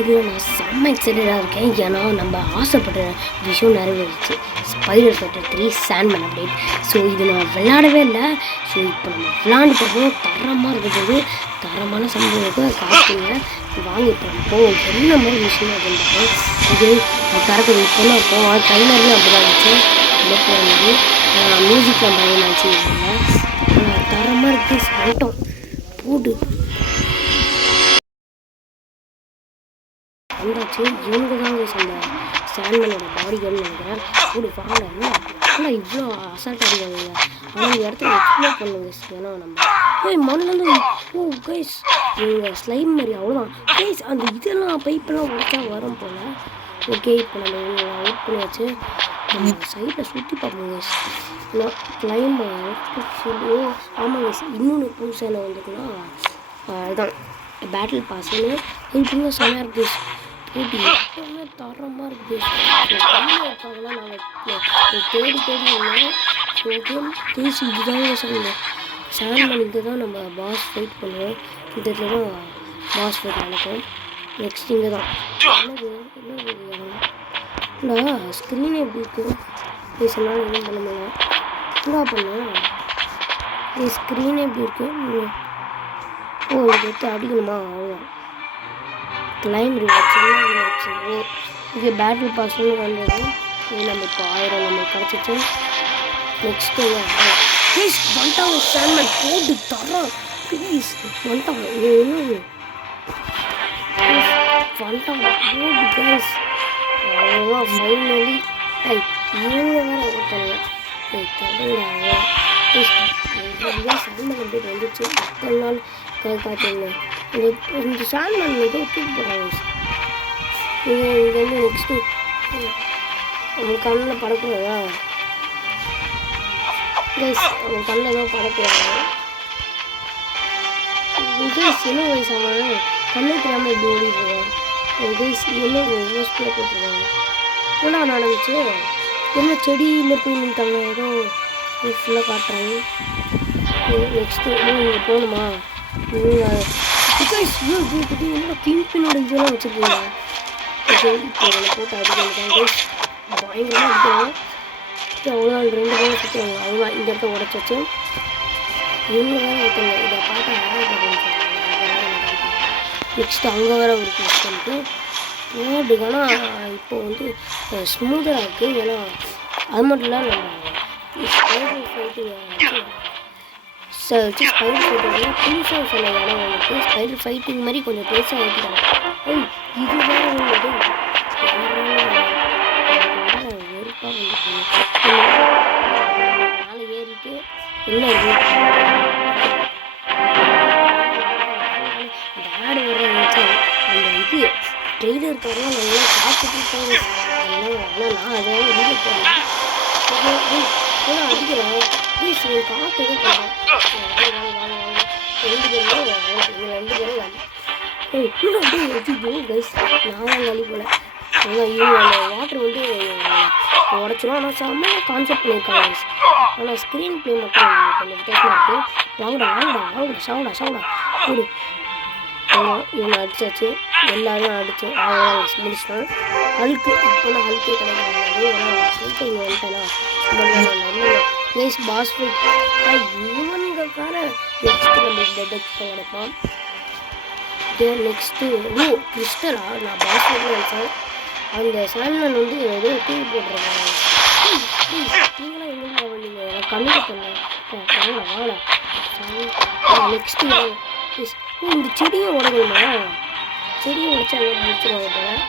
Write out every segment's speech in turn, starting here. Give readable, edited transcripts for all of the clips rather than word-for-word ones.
பார்க்குறதுல நான் செம்ம எக்ஸைட்டடாக இருக்கேன். ஏன்னா நம்ம ஆசைப்பட்ட விஷயம் நிறைவேறிச்சு. Spider fighter 3 sandman update. So இது நான் விளையாடவே இல்லை. ஸோ இப்போ நம்ம விளையாண்டு பார்ப்போம். தரமாக இருக்கிறது தரமான சம்பவத்துக்கு காசுங்க வாங்கி பார்ப்போம். என்ன மாதிரி விஷயம் அப்படின்ட்டு இது தரக்கு இப்போலாம் இருக்கும். அது ட்ரைலர்லேயும் அப்படி தான் இருந்துச்சு. ரொம்ப போகிற மாதிரி மியூசிக்கில் பயமாச்சு. இல்லை தரமாக இருக்குது. பண்ணிட்டோம் போடு வந்தாச்சு. இவங்க தாங்க அந்த சாண்ட்மேனோட பாடி கார்டுன்னு நினைக்கிறேன். போடு வாங்க ஆனால் இவ்வளோ அசால்ட் அடிக்காங்க. ஆனால் இந்த இடத்துல எக்ஸ்ப்ளோர் பண்ணுங்க. ஏன்னா நம்ம மண்ணிலேருந்து கைஸ் இவங்க ஸ்லைம் மாதிரி அவ்வளோதான் கைஸ். அந்த இதெல்லாம் பைப்பெல்லாம் உடச்சா வரும் போல். ஓகே இப்போ நம்ம இவங்க அவுட் பண்ணியாச்சு. நம்ம சைடில் சுற்றி பார்ப்போம் கைஸ். கிளைம் சொல்லி ஆமாம் கைஸ். இன்னொன்று புதுசாக என்ன வந்துட்டுன்னா இதுதான் பேட்டில் பாஸ்ன்னு இப்படிங்க செம்மையாக இருக்குது. போட்டி எப்பவுமே தரமாக இருக்குது. இருக்காங்கலாம் நாங்கள் தேடி இருந்தோம். ஓகே பேசி இதுதாங்க சொல்லுங்கள். சாண்ட்மேன் இங்கே தான் நம்ம பாஸ் ஃபைட் பண்ணுவோம். இந்த இடத்துல தான் பாஸ் ஃபைட் நடக்கும். நெக்ஸ்ட் இங்கே தான் என்னடா ஸ்க்ரீன் எப்படி இருக்குது பேசலாம் எதுவும் பண்ண முடியல. என்னடா பண்ண ஸ்க்ரீன் எப்படி இருக்குது? ஓ இது எடுத்து அடிக்கணுமா? அவ்வளோதான் கிளைம் ரிவார்ட்ஸ் இது பேட்டில் பாஸ்ன்னு வந்தது. இது நம்ம இப்போ 1000 நம்ம கிடச்சிச்சு. நெக்ஸ்ட்டு வந்துட்டாங்க சாண்ட்மேன் போட்டு தரோம் ப்ளீஸ். வந்துட்டாங்க வந்துட்டாங்க போட்டு கைஸ். அவ்வளோதான் ஃபைனலி இவங்க வேறு ஒருத்தவங்க தொடங்கிறாங்க. சாண்ட்மேன் அப்படி வந்துச்சு. இத்தனை நாள் காத்துங்க இந்த சாண்ட்மேன் ஏதோ தூக்கி போடுறாங்க. இங்கே வந்து நெக்ஸ்ட்டு அவங்க கண்ணில் படக்கூடாதா கைஸ்? அவங்க கண்ணில் ஏதோ படக்கூடாது கைஸ். என்ன வயசு அவன் கண்ணை தெரியாமல் இப்படி ஓடிடுவான் கைஸ். என்ன யூஸ்ஃபுல்லாக போட்டுருக்காங்க. என்னடா நடந்துச்சு? என்ன செடியில் போய் நின்ட்டாங்க. ஏதோ ஃபுல்லாக காட்டுறாங்க. நெக்ஸ்ட்டு இங்கே போகணுமா? என்னோட கிங்பினோட இதெல்லாம் வச்சுருக்கீங்க. ஓகே இப்போ போட்டு அடிக்கிறாங்க பயங்கரமாக அடிக்கிறாங்க. அவ்வளோதான் 2 பேரும் சுற்றுவாங்க. அவ்வளோதான் இந்த இடத்த உடச்சாச்சு. இவங்க வேறு ஒருத்தவங்க இதை பார்த்தா நெக்ஸ்ட்டு அங்கே வேறு ஒரு பண்ணிட்டு போடு. ஆனால் இப்போ வந்து ஸ்மூத்தாக இருக்குது. ஏன்னா அது மட்டும் இல்லை நம்ம ஸ்பைடர் ஃபைட்டிங் புதுசாக சில இடம் வந்துட்டு ஸ்பைடர் ஃபைட்டிங் மாதிரி கொஞ்சம் பெருசாக ஏற்றிட்டாங்க. இது வேறு வந்து வெறுப்பாக வந்துட்டு மேலே ஏறிட்டு என்ன ஆடு வர அந்த இது ட்ரெய்லர் தரலாம் நல்லா பார்த்துட்டு இருக்காங்க. ஆனால் நான் அதை வீடியோ போடுறேன் அடிக்கிறேன் ப்ளீஸ். காற்று எதுவும் போடுறேன் 2 பேரும் கைஸ். நான் வழி போல் இவங்க அந்த வாட்டர் வந்து உடச்சிடும். ஆனால் செம்ம கான்செப்ட் பண்ணியிருக்காங்க கைஸ். ஆனால் ஸ்க்ரீன் ப்ளே மட்டும் கொஞ்சம் வித்தியாசமாக இருக்குது. வாங்கடா சவுடா கூடு. இவங்க அடிச்சாச்சு. எல்லாரும் அடிச்சு அவங்க முடிச்சிட்டோம். ஹல்க்கு இப்போலாம் ஹல்க்கே கிடைக்கிறாங்க. ஏன்னா சொல்லிட்டு இங்கே வந்துட்டேன்னா கைஸ் பாஸ் ஃபைட் இவனுக்கான நெக்ஸ்ட்டு நம்ம டெட் எக்ஸ்ட்ரா கிடைப்பான். நெக்ஸ்ட்டு கிறிஸ்டலா நான் பாஸ் ஃபைட்டில் நினச்சேன். அந்த சாண்ட்மேன் வந்து ஏதோ டிவி போட்டுருக்காங்க. நீங்களாம் எங்கே நீங்கள் எனக்கு கண்ணுக்கு பண்ணேன் வாங்கடா. நெக்ஸ்ட்டு இந்த செடியை உடங்கணுமா? செடியை உடச்சா முடிச்சுருவாங்க போல்.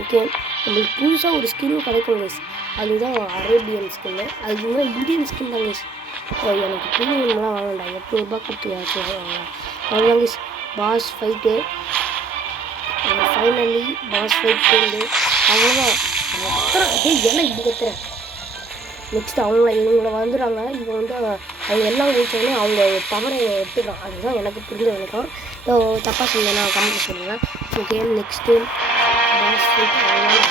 ஓகே நம்மளுக்கு புதுசாக ஒரு ஸ்கின் கிடைக்கும் கைஸ். அதுதான் அரேபியன் ஸ்கின்னு. அதுக்கு முன்னாடி இந்தியன் ஸ்கின் தான் கைஸ். எனக்கு ப்ரீமியம்லாம் வாங்கண்டா. 8 ரூபா கொடுத்து வாங்கலாம். அவ்வளோதான் guys pass fight. Finally pass fight சேர்ந்து அவ்வளோதான் எல்லாம் இப்படி கத்துறேன். நெக்ஸ்ட்டு இவங்கள வந்துடுறாங்க. இவங்க வந்து அவங்க எல்லாம் முடிச்சோடனே அவங்க பவரை எடுத்துக்கலாம். அதுதான் எனக்கு புரிஞ்ச வரைக்கும். தப்பாக சொன்னேன்னா கமெண்ட் சொல்லுங்கள். ஓகே நெக்ஸ்ட்டு பாஸ் ஃபைட் அவ்வளோதான்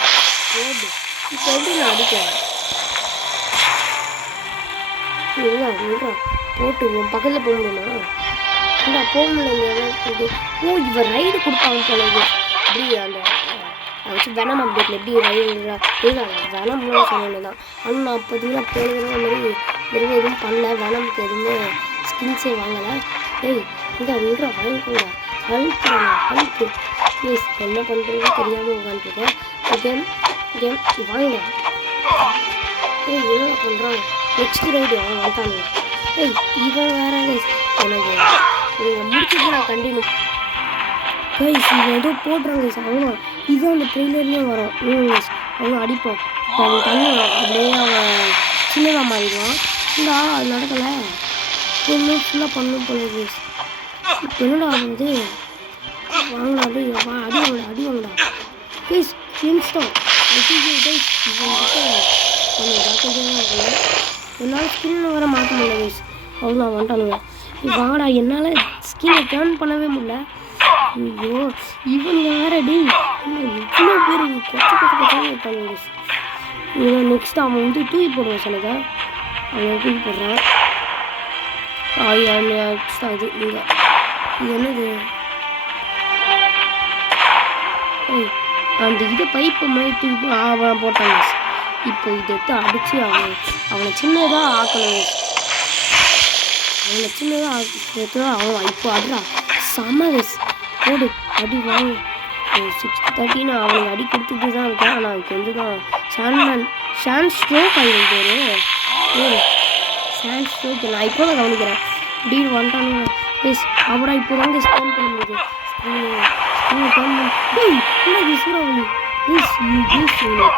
போடு. இப்போ எப்படி நான் அடிக்கிறேன் போட்டு உன் பக்கத்தில் போக முடியுமா? இல்லை போக முடியல. இவர் ரைடு கொடுப்பாங்க போல. அப்படி அந்த அதை வச்சு வெனம் அப்டேட்டில் எப்படி வெனம்லாம் சொன்னது தான். ஆனால் நான் பார்த்தீங்கன்னா போனதுனா மாதிரி எதுவும் பண்ணல, வெனமுக்கு எதுவுமே ஸ்கின்ஸே வாங்கலை. இந்த விடுற வாங்கிக்கோங்க, ஹல்க்கு ப்ளீஸ். என்ன பண்ணுறதுன்னு தெரியாமல் உட்காந்துருக்கேன். கேம் வாங்க. என்ன பண்ணுறான் நெக்ஸ்ட் ரைடு அவன் வந்துட்டானுங்க. இவன் வேற எனக்கு நீங்கள் முடிச்சுட்டு நான் கண்டினியூ இவன் ஏதோ போடுறாங்க அவ்வளோ. இதுதான் அந்த ட்ரெய்லர்லேயும் வரும். அவன் அடிப்போம் அவன் தண்ணி அப்படியே அவன் சின்னதாக மாறிடுவான். இல்லை அது நடக்கலை, இன்னும் ஃபுல்லாக பண்ணும் போல கேஸ். இப்போ என்னடா வந்து வாங்கடா அடி வாங்கடா கேஸ் இன்ஸ்டா கேஸ். கொஞ்சம் ஜாக்கிரதையாக இருக்கணும். என்னால் ஸ்கின் வர மாற்ற முடியல கேஸ். அவ்வளோ வந்துட்டானுங்க. வாங்கடா, என்னால் ஸ்கின்னை டேர்ன் பண்ணவே முடியல. ஐயோ இவனுங்க வேற இவ்வளோ பேர் கொச்ச இருப்பாங்க கேஸ். இவன் நெக்ஸ்ட் அவன் வந்து தூக்கி போடுவான் சொன்னதா, அவன் தூக்கி போடுறான். நெக்ஸ்ட் அது இங்கே இது என்னது அந்த இது பைப்பை மாதிரி தூக்கி அவன் போட்டாங்க. இப்போ இதை எடுத்து அடித்து அவனை சின்னதாக ஆக்கணும். அவனை சின்னதாக ஆக்கிட்டு அவன் இப்போ அடுறா செம கேஸ் போடு அடி வாங்கி 6:30 நான் அவனுக்கு அடி கொடுத்துட்டு தான் இருக்கேன். ஆனால் அதுக்கு வந்து தான் ஷான் ஸ்ட்ரோக் ஆகிடுவாரு. ஷான் ஸ்ட்ரோக் நான் இப்போ தான் கவனிக்கிறேன். டீல் வந்துட்டானுங்க கேஸ். அவடா இப்போ தான் கேஸ் டேர்ன் பண்ண முடியுது. சூறாவளி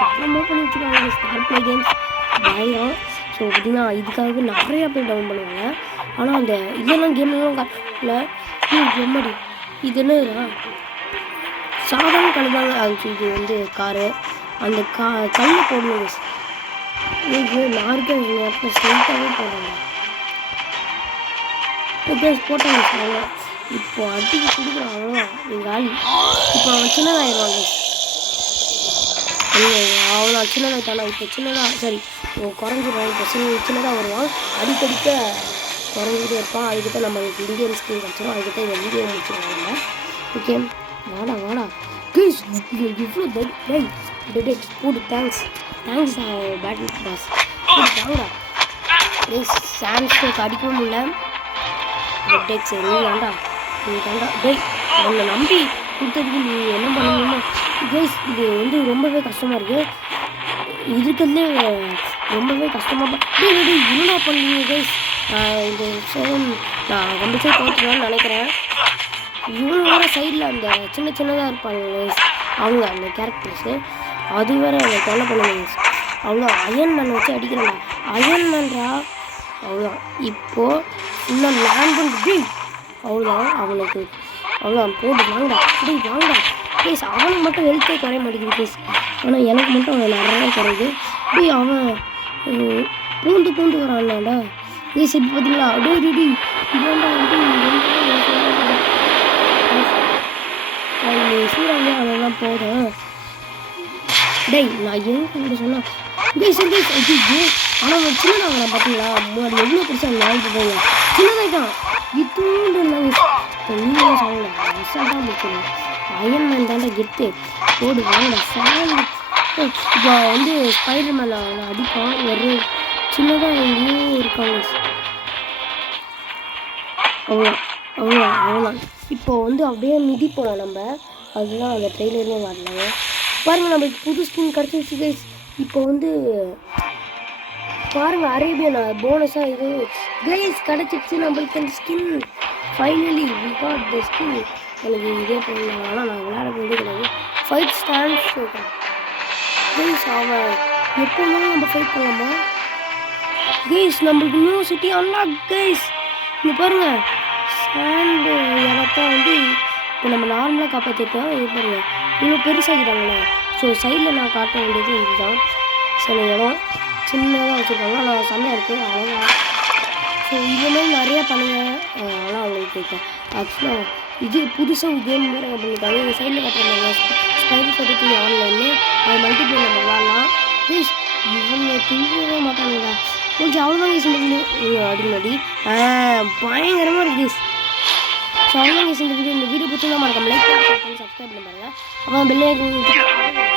தரமாக பண்ணி வச்சுருக்காங்க ஸ்டார் ப்ளே கேம்ஸ் பயங்கரம். ஸோ பார்த்தீங்கன்னா இதுக்காக நிறையா பேர் டவுன் பண்ணுவாங்க. ஆனால் அந்த இதெல்லாம் கேம்லாம் இல்லை எம்மடி இது என்னதுடா சாதாரண கழுதாங்க. அது இது வந்து காரு அந்த கல் போடணும். இது நாருக்கு நேரத்தில் ஸ்ட்ரெயிட்டாகவே போடுறாங்க. போட்டாங்க சாங்க. இப்போ அடிக்கு கொடுக்குறாங்க எங்கள் ஆளி. இப்போ அவன் சின்னதாகிடுவாங்க. அவனை சின்னதாகிட்டானா இப்போ சின்னதாக சரி குறைஞ்சிடுவான். இப்போ சின்னதாக வருவான். அடிக்கடிக்க குறைஞ்சிட்டே இருப்பான். அதுக்கிட்ட நம்ம இந்தியன் ஸ்கின் கிடச்சிடும். அதுக்கிட்ட இந்த வீடியோ முடிச்சிடுவாங்க. ஓகே வாடா ப்ளீஸ். இவ்வளோ போடு தேங்க்ஸ் பேட்டில் பாஸ் வாங்கடா ப்ளீஸ். சான்ஸ்க்கு அடிக்கவும் முடியல. டெக்ஸ் நீ தாண்டா உன்னை நம்பி கொடுத்ததுக்கு நீ என்ன பண்ணணுமோ கேஸ். இது வந்து ரொம்பவே கஷ்டமாக இருக்குது. இருக்கிறதுலே ரொம்பவே கஷ்டமாக என்னடா பண்ணுவீங்க கேஸ். இந்த விஷயம் நான் கண்டிப்பாக தோற்றுவேன்னு நினைக்கிறேன். இவங்க வேறு சைடில் அந்த சின்னதாக இருப்பாங்க அவங்க அந்த கேரக்டர்ஸு, அது வேறு அவங்க தொல்லை பண்ணுவாங்க. அவ்வளோ அயன் மேன் வச்சு அடிக்கிறேன்டா. அயன் மேன்டா அவ்வளோதான். இப்போது ஃபுல்லாக லேண்ட் பண்ணி அவ்வளோதான் அவனுக்கு அவ்வளோதான் போடு வாங்கடா ப்ளீஸ். அவனுக்கு மட்டும் ஹெல்த்தே குறைய மாட்டேங்குது ப்ளீஸ். ஆனால் எனக்கு மட்டும் அவன் நிறையா குறையுது. அவன் பூந்து வரான்டா ப்ளீஸ். இப்போ பார்த்தீங்களா இவன்டா வந்து சூறாவளி அதெல்லாம் போதும். நான் எங்கே சொன்னேன் ஆனால் அவன் சின்னதாக பார்த்தீங்களா முன்னாடி எவ்வளோ பெருசாக நாய்க்கு போங்க சின்னதாயிட்டான். இதுண்டு நீங்களும் சொல்லலாம் விசாதான் முடிக்கணும். அயன் மேன் தாண்டா கெட்டு போடு வாங்கடா ஃபேன். இப்போ வந்து ஸ்பைடர் மேன் அவனை அடிப்பான். ஒரு சின்னதாக எங்கேயும் இருக்காங்க. அவ்வளோதான். இப்போ வந்து அப்படியே மிதிப்போம் நம்ம. அதுதான் அந்த ட்ரெய்லர்லேயே வரலாங்க பாருங்கள். நம்மளுக்கு புது ஸ்கின் கிடச்சிருச்சு கைஸ். இப்போ வந்து பாருங்கள் அரேபியன் போனஸாக இது கைஸ் கிடச்சிருச்சு நம்மளுக்கு அந்த skin. Finally we got the skin. எனக்கு இதே பண்ணலாம். ஆனால் நான் விளையாட வேண்டிய கிடையாது. Fight stands guys. அவன் எப்போவுமே நம்ம ஃபைட் பண்ணலாமா கைஸ். நம்மளுக்கு நியூ சிட்டி அன்லாக் கைஸ். இங்கே பாருங்கள் ஸ்டாண்டு இடத்த வந்து இப்போ நம்ம நார்மலாக காப்பாற்றிட்டோம். இது பாருங்கள் இவ்வளோ பெருசாகிட்டாங்களே. ஸோ சைடில் நான் காட்ட வேண்டியது இதுதான். சில இடம் சின்னதாக வச்சுருக்காங்க. ஆனால் செம்மையாக இருக்குது அழகாக. ஸோ இது மாதிரி நிறையா பண்ணுங்கள். ஆனால் அவங்களுக்கு கேட்கும் ஆக்சுவலாக இது புதுசாக கேம் வேறு பண்ணியிருக்காங்க. இந்த சைடில் காட்டுறாங்க ஸ்பைடர் ஃபோட்டோ ஆன்லைன்னு அது மல்டிபிள் நம்ம விளாட்லாம் ப்ளீஸ். இவங்க திங்கவே மாட்டாங்கடா கொஞ்சம் அவ்வளோதான் யூஸ் பண்ணி அதுக்கு முன்னாடி பயங்கரமாக இருக்குது. ஸோ ஸோ அவ்வளோ இந்த வீடியோ பிடிச்சிருந்தா மறக்காம லைக் பண்ணி சப்ஸ்கிரைப் பண்ணி பாருங்கள் அப்புறம் பெல் ஐக்கன்